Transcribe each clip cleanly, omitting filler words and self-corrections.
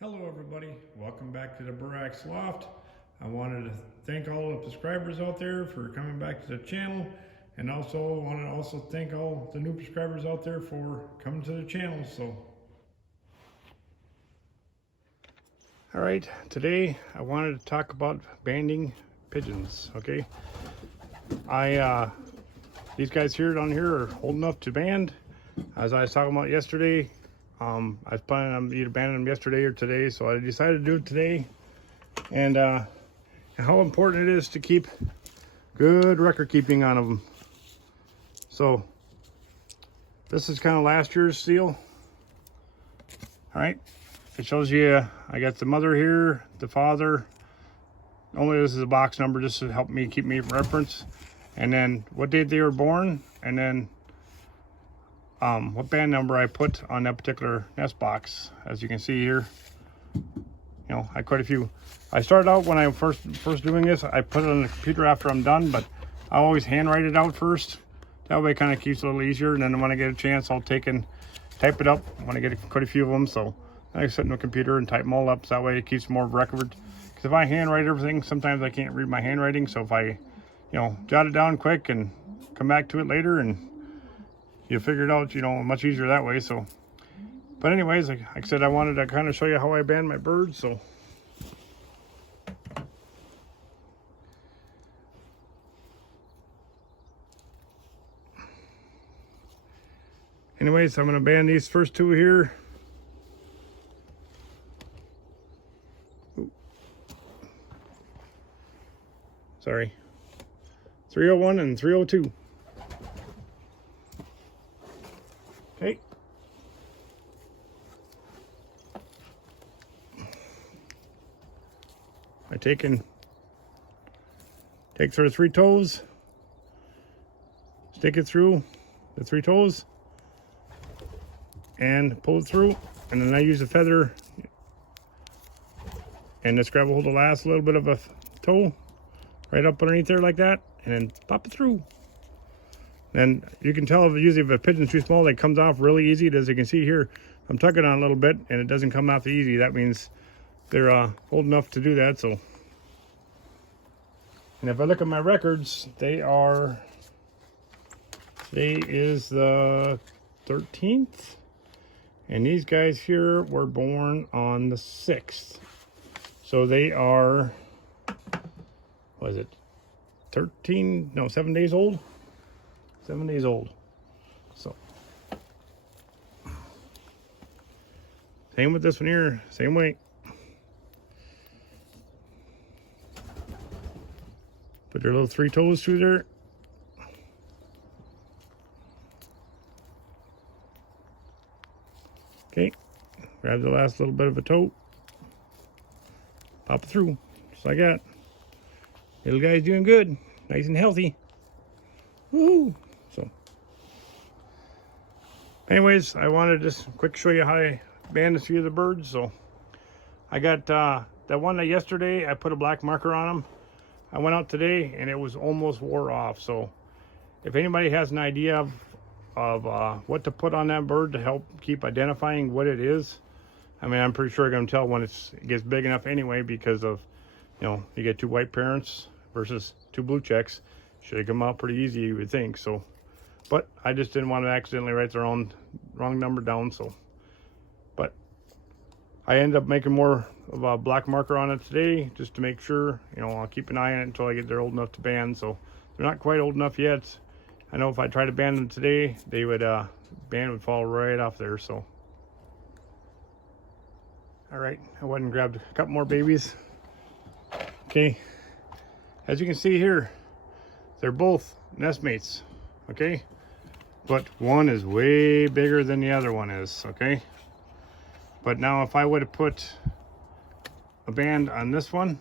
Hello everybody, welcome back to the Burax Loft. I wanted to thank all the subscribers out there for coming back to the channel, and also want to thank all the new subscribers out there for coming to the channel. All right, today I wanted to talk about banding pigeons. Okay, these guys down here are old enough to band. As I was talking about yesterday, I was planning on either banding them yesterday or today, so I decided to do it today. And how important it is to keep good record keeping on them. So this is kind of last year's seal. All right, it shows you I got the mother here, the father. Only this is a box number just to help me keep me reference, and then what date they were born, and then what band number I put on that particular nest box. As you can see here, you know, I had quite a few. I started out when I first doing this, I put it on the computer after I'm done, but I always handwrite it out first. That way it kind of keeps it a little easier, and then when I get a chance, I'll take and type it up when I get quite a few of them. So I sit in the computer and type them all up, so that way it keeps more record. Because if I handwrite everything, sometimes I can't read my handwriting. So if I, jot it down quick and come back to it later, and you figure it out, much easier that way. So, but anyways, like I said, I wanted to kind of show you how I band my birds. So, anyways, I'm going to band these first two here. Ooh. Sorry, 301 and 302. Okay. I take through the three toes, stick it through the three toes, and pull it through, and then I use a feather and just grab a hold of the last little bit of a toe right up underneath there like that, and then pop it through. And you can tell usually if a pigeon's too small, it comes off really easy. As you can see here, I'm tugging on a little bit and it doesn't come off easy. That means they're old enough to do that. So, and if I look at my records, today is the 13th, and these guys here were born on the 6th. So they are, what is it, 7 days old? 7 days old. So same with this one here, same way. Put your little three toes through there. Okay, grab the last little bit of a toe, pop it through, just like that. Little guy's doing good, nice and healthy. Woo! So, anyways, I wanted to just quick show you how I band a few of the birds. So, I got that one that yesterday I put a black marker on them. I went out today and it was almost wore off. So, if anybody has an idea of what to put on that bird to help keep identifying what it is, I mean, I'm pretty sure I'm going to tell when it gets big enough anyway, because of, you get two white parents versus two blue checks. Should have come out pretty easy, you would think. So, but I just didn't want to accidentally write the wrong number down. So, but I ended up making more of a black marker on it today, just to make sure. I'll keep an eye on it until I get they're old enough to band. So they're not quite old enough yet. I know if I tried to band them today, they would band would fall right off there. So, all right, I went and grabbed a couple more babies. Okay, as you can see here, they're both nestmates, okay? But one is way bigger than the other one is, okay? But now if I would have put a band on this one,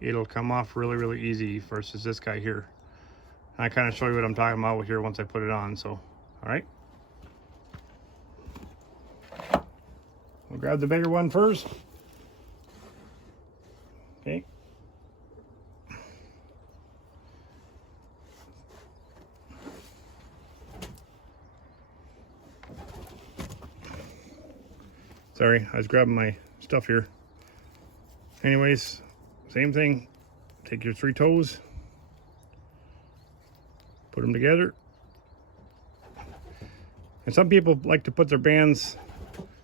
it'll come off really, really easy versus this guy here. And I kind of show you what I'm talking about here once I put it on, so, all right? We'll grab the bigger one first. Okay. Sorry, I was grabbing my stuff here. Anyways, same thing. Take your 3 toes, put them together. And some people like to put their bands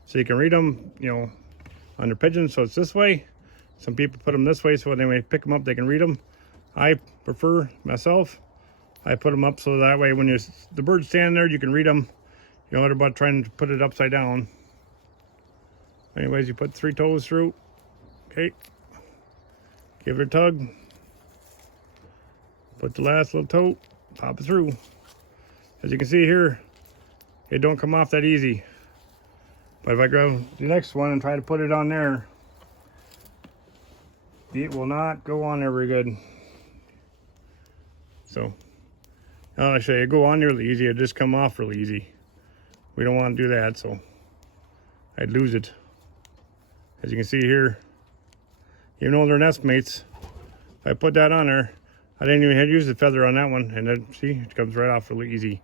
so you can read them, you know, on their pigeons, so it's this way. Some people put them this way so when they pick them up they can read them. I prefer, myself, I put them up so that way when the bird's standing there you can read them. You know what about trying to put it upside down. Anyways, you put 3 toes through. Okay. Give it a tug. Put the last little toe, pop it through. As you can see here, it don't come off that easy. But if I grab the next one and try to put it on there, it will not go on there very good. So, I'll show you, go on there really easy, it'll just come off really easy. We don't want to do that, so I'd lose it. As you can see here, even though they're nest mates, if I put that on there, I didn't even have to use the feather on that one, and then see, it comes right off really easy.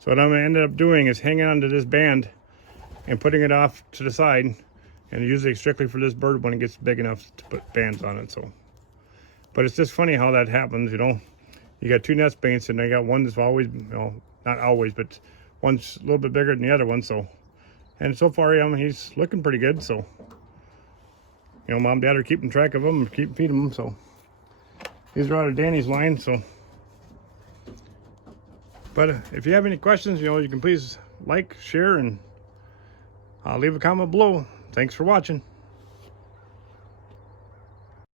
So what I'm gonna end up doing is hanging onto this band and putting it off to the side, and usually strictly for this bird when it gets big enough to put bands on it. So, but it's just funny how that happens, you know. You got 2 nest mates, and I got one that's always, you know, not always, but one's a little bit bigger than the other one. So, and so far, he's looking pretty good. So, you know, mom and dad are keeping track of them, keep feeding them. So, these are out of Danny's line. So, but if you have any questions, you know, you can please like, share, and leave a comment below. Thanks for watching.